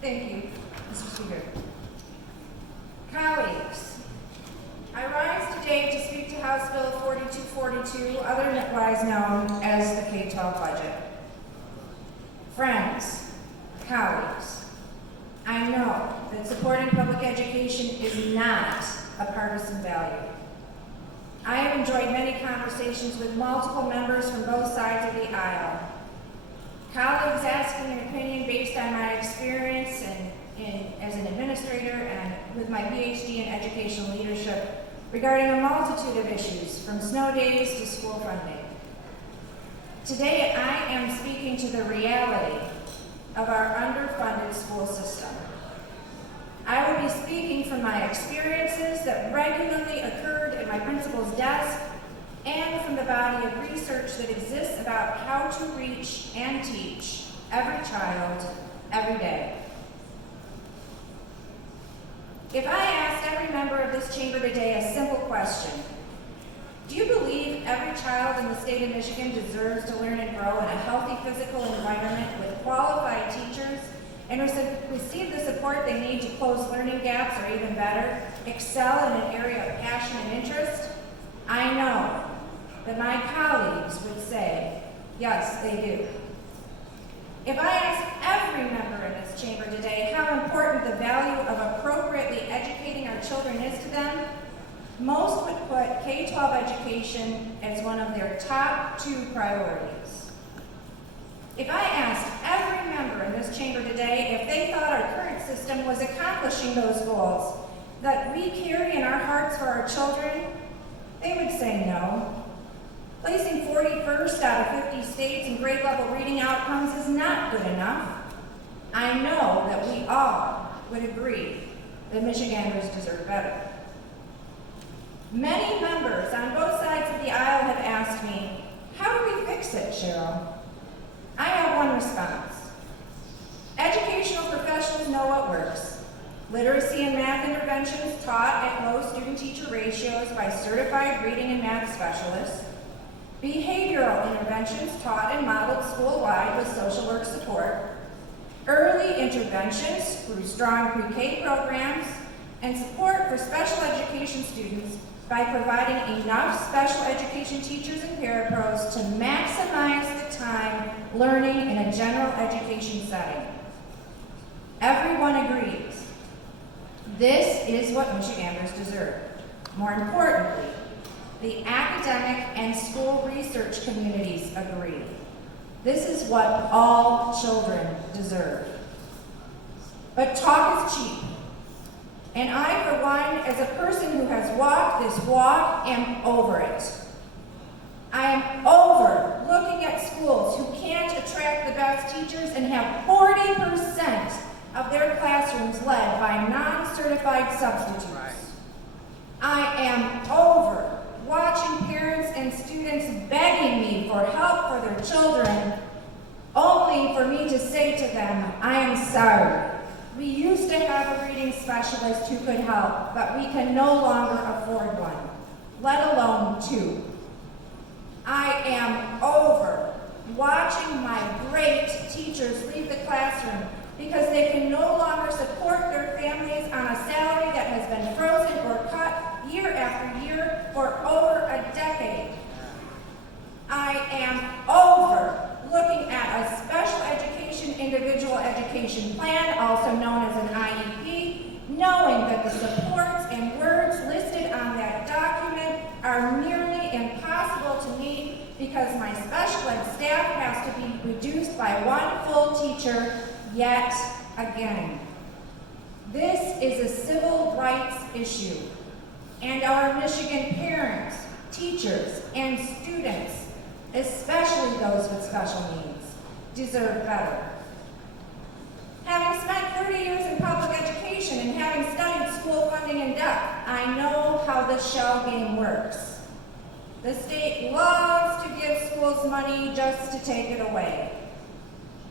Thank you, Mr. Speaker. Colleagues, I rise today to speak to House Bill 4242, otherwise known as the K-12 budget. Friends, colleagues, I know that supporting public education is not a partisan value. I have enjoyed many conversations with multiple members from both sides of the aisle. Colleagues asking an opinion based on my experience as an administrator and with my PhD in educational leadership regarding a multitude of issues, from snow days to school funding. Today, I am speaking to the reality of our underfunded school system. I will be speaking from my experiences that regularly occurred at my principal's desk and from the body of research that exists about how to reach and teach every child, every day. If I asked every member of this chamber today a simple question, do you believe every child in the state of Michigan deserves to learn and grow in a healthy physical environment with qualified teachers and receive the support they need to close learning gaps or even better, excel in an area of passion and interest? I know that my colleagues would say, yes, they do. If I ask every member in this chamber today how important the value of appropriately educating our children is to them, most would put K-12 education as one of their top 2 priorities. If I asked every member in this chamber today if they thought our current system was accomplishing those goals that we carry in our hearts for our children, they would say no. Placing 41st out of 50 states in grade level reading outcomes is not good enough. I know that we all would agree that Michiganders deserve better. Many members on both sides of the aisle have asked me, how do we fix it, Cheryl? I have one response. Educational professionals know what works. Literacy and math interventions taught at low student-teacher ratios by certified reading and math specialists. Behavioral interventions taught and modeled school-wide with social work support. Early interventions through strong pre-K programs, and support for special education students by providing enough special education teachers and parapros to maximize the time learning in a general education setting. Everyone agrees. This is what Michiganders deserve. More importantly, the academic and school research communities agree. This is what all children deserve. But talk is cheap. And I, for one, as a person who has walked this walk, am over it. I am over looking at schools who can't attract the best teachers and have 40% of their classrooms led by non-certified substitutes. I am over watching parents and students begging me for help for their children, only for me to say to them, I am sorry. We used to have a reading specialist who could help, but we can no longer afford one, let alone 2. I am over watching my great teachers leave the classroom because they can no longer support their families on a salary that has been frozen or cut year after year for over a decade. I am over looking at a special education individual education plan, also known as an IEP, knowing that the supports and words listed on that document are nearly impossible to meet because my special ed staff has to be reduced by 1 full teacher yet again. This is a civil rights issue, and our Michigan parents, teachers, and students, especially those with special needs, deserve better. Having spent 30 years in public education and having studied school funding in depth, I know how the shell game works. The state loves to give schools money just to take it away.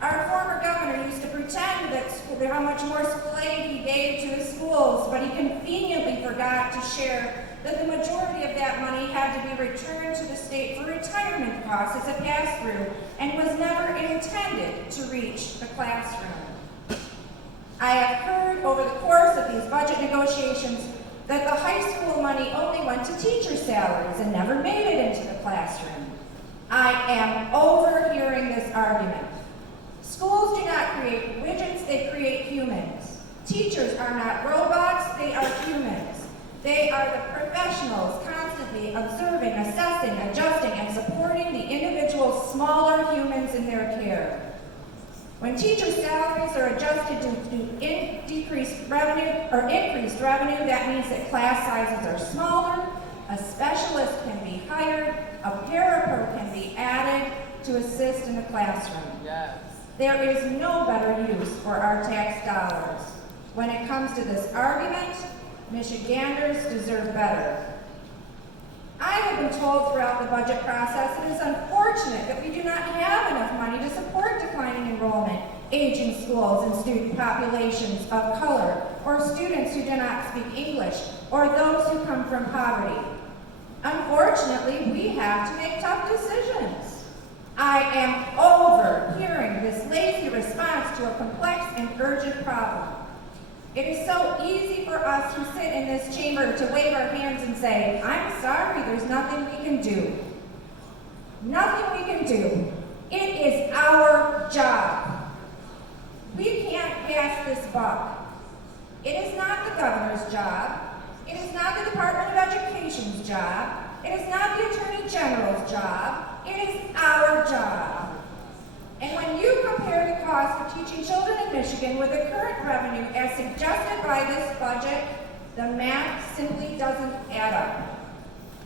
Our former governor used to pretend that how much more school aid he gave to the schools, but he conveniently forgot to share that the majority of that money had to be returned to the state for retirement costs as a pass-through and was never intended to reach the classroom. I have heard over the course of these budget negotiations that the high school money only went to teacher salaries and never made it into the classroom. I am overhearing this argument. Schools do not create widgets, they create humans. Teachers are not robots, they are humans. They are the professionals constantly observing, assessing, adjusting, and supporting the individual smaller humans in their care. When teacher salaries are adjusted to decreased revenue or increased revenue, that means that class sizes are smaller, a specialist can be hired, a parapro can be added to assist in the classroom. Yes. There is no better use for our tax dollars. When it comes to this argument, Michiganders deserve better. I have been told throughout the budget process it is unfortunate that we do not have enough money to support declining enrollment, aging schools, and student populations of color, or students who do not speak English, or those who come from poverty. Unfortunately, we have to make tough decisions. I am overhearing this lazy response to a complex and urgent problem. It is so easy for us who sit in this chamber to wave our hands and say, I'm sorry, there's nothing we can do. Nothing we can do. It is our job. We can't pass this buck. It is not the governor's job. It is not the Department of Education's job. It is not the Attorney General's job. It is our job. And when you compare the cost of teaching children in Michigan with the current revenue as suggested by this budget, the math simply doesn't add up.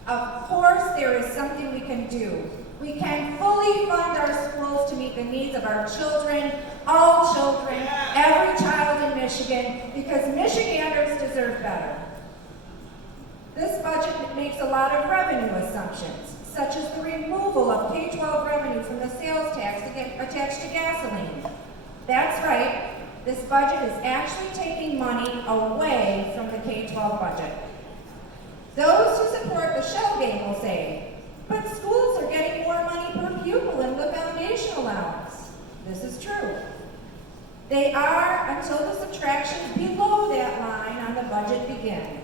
Of course, there is something we can do. We can fully fund our schools to meet the needs of our children, all children, every child in Michigan, because Michiganders deserve better. This budget makes a lot of revenue assumptions, such as the removal of K-12 revenue from the sales tax attached to gasoline. That's right, this budget is actually taking money away from the K-12 budget. Those who support the shell game will say, but schools are getting more money per pupil in the foundation allowance. This is true. They are until the subtractions below that line on the budget begin.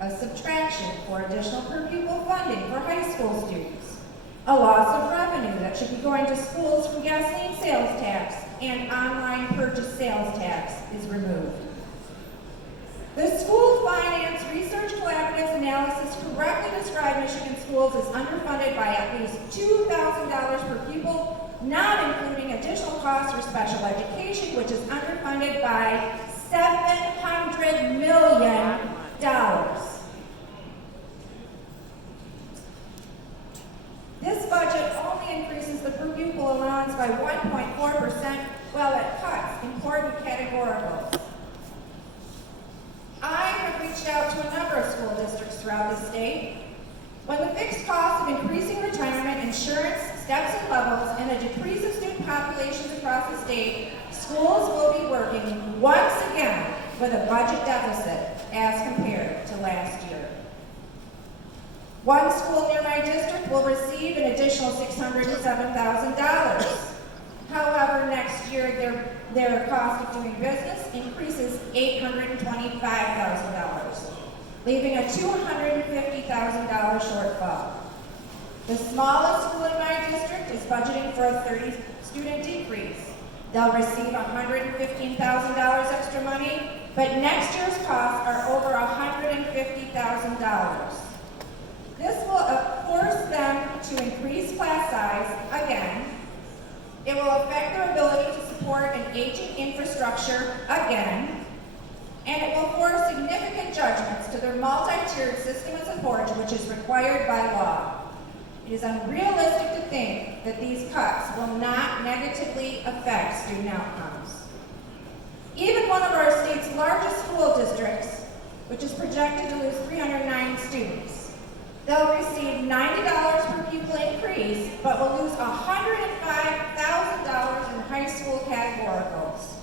A subtraction for additional per pupil funding for high school students, a loss of revenue that should be going to schools from gasoline sales tax and online purchase sales tax is removed. The School Finance Research Collaborative's analysis correctly described Michigan schools as underfunded by at least $2,000 per pupil, not including additional costs for special education, which is underfunded by $700 million. This budget only increases the per pupil allowance by 1.4%, while it cuts important categoricals. I have reached out to a number of school districts throughout the state. When the fixed cost of increasing retirement, insurance, steps and levels, and a decrease of student populations across the state, schools will be working once again with a budget deficit as compared to last year. One school near my district will receive an additional $607,000. However, next year their cost of doing business increases $825,000, leaving a $250,000 shortfall. The smallest school in my district is budgeting for a 30-student decrease. They'll receive $115,000 extra money, but next year's costs are over $150,000. This will force them to increase class size again. It will affect their ability to support an aging infrastructure again, and it will force significant judgments to their multi-tiered system of support, which is required by law. It is unrealistic to think that these cuts will not negatively affect student outcomes. Even one of our state's largest school districts, which is projected to lose 309 students, they'll receive $90 per pupil increase, but will lose $105,000 in high school categoricals.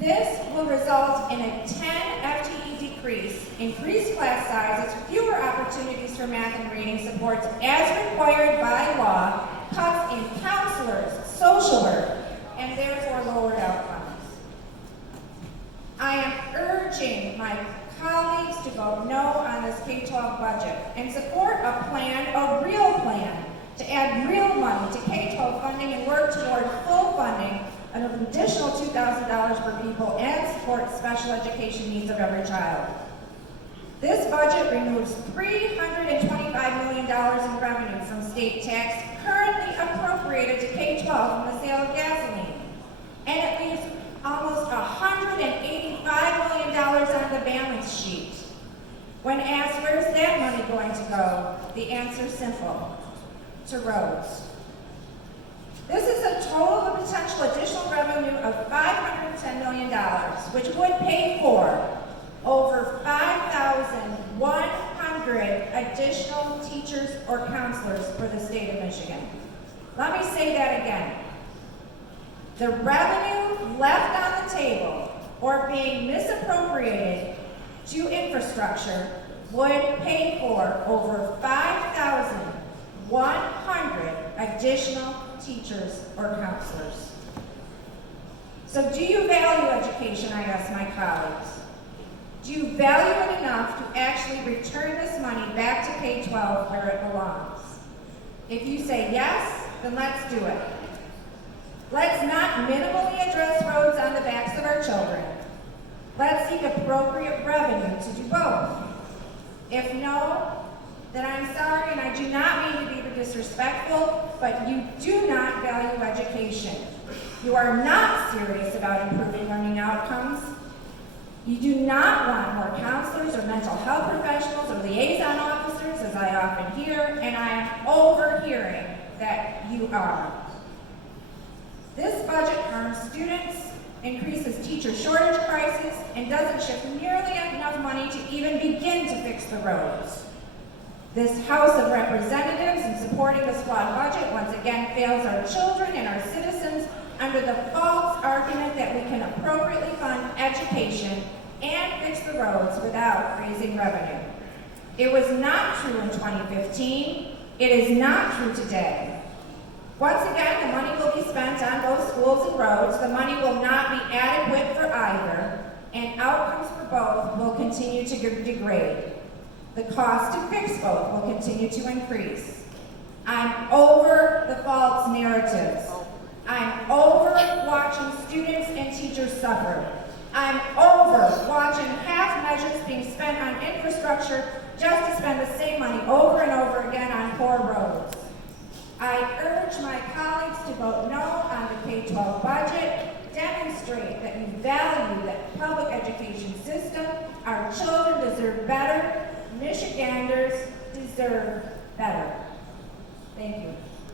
This will result in a 10 FTE decrease, increased class sizes, fewer opportunities for math and reading supports as required by law, cuts in counselors, social work, and therefore lowered outcomes. budget and support a plan, a real plan, to add real money to K-12 funding and work toward full funding of an additional $2,000 per pupil and support special education needs of every child. This budget removes $325 million in revenue from state tax currently appropriated to K-12 from the sale of gasoline, and it leaves almost $185 million on the balance sheet. When asked where's that money going to go, the answer is simple: to roads. This is a total of potential additional revenue of $510 million, which would pay for over 5,100 additional teachers or counselors for the state of Michigan. Let me say that again. The revenue left on the table or being misappropriated to infrastructure would pay for over 5,100 additional teachers or counselors. So do you value education, I ask my colleagues? Do you value it enough to actually return this money back to K-12 where it belongs? If you say yes, then let's do it. Let's not minimally address roads on the backs of our children. Let's seek appropriate revenue to do both. If no, then I'm sorry, and I do not mean to be disrespectful, but you do not value education. You are not serious about improving learning outcomes. You do not want more counselors or mental health professionals or liaison officers, as I often hear, and I am overhearing that you are. This budget harms students, increases teacher shortage crisis, and doesn't shift nearly enough money to even begin to fix the roads. This House of Representatives, in supporting this flawed budget, once again fails our children and our citizens under the false argument that we can appropriately fund education and fix the roads without raising revenue. It was not true in 2015. It is not true today. Once again, the money will be spent on both schools and roads. The money will not be adequate for either, and outcomes for both will continue to degrade. The cost to fix both will continue to increase. I'm over the false narratives. I'm over watching students and teachers suffer. I'm over watching half measures being spent on infrastructure just to spend the same money over and over again on poor roads. I urge my colleagues to vote no on the K-12 budget. Demonstrate that you value the public education system. Our children deserve better. Michiganders deserve better.